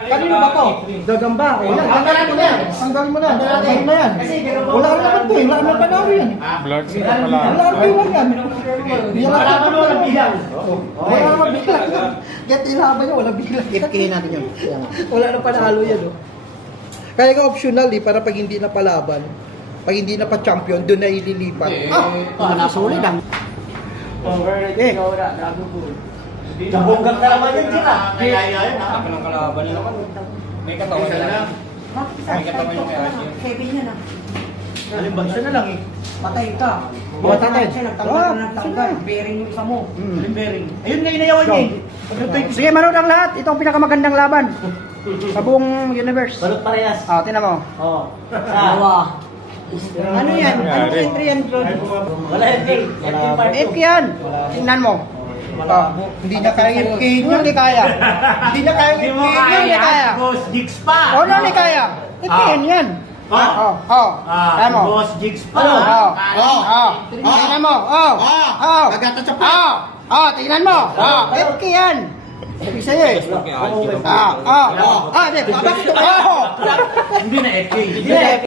Kanino ba to? Gagamba. O yan, tanggalin mo na yan. Tanggalin mo na. Tanggalin na yan. Wala ka naman to eh. Wala naman panalo yan. Blood sa pala. Wala naman bilang yan. Wala naman bilang. Wala naman bilang. Kaya tinaban niya, wala bilang. FK natin yun. Wala naman panalo yan. Kaya ka optional eh, para pag hindi na palaban, pag hindi na pa-champion, doon na ililipat. Nasulit ah. Eh. Nabunggang ka naman yun sila. Ako ng kalaban nila naman. May katawan na. May katawan yung kaya. Kevin yan ah. Alin ba? Isa na lang eh. Patay ka. Patay. Siya nagtanggal ka ng tanggal. Bearing yung isa mo. Bearing. Ayun nga inayawan niya eh. Sige, manood ang lahat. Ito ang pinakamagandang laban sa buong universe. Balot parehas. Ah, tinan mo. Oo. Dalawa. Ano yan? Ano entry yan, Claude? Wala yung gay. FK yan. Tingnan mo. Hindi niya kaya yung cake. Hindi kaya. Hindi niya kaya yung cake. Hindi kaya. Boss Jigs pa. Oh, hindi kaya. FK yan. Oh. Tingnan mo. Boss Jigs pa. Tingnan mo. Agata sa Tingnan mo. FK yan. Ibig sa'yo eh. Hindi na FK. Hindi na FK.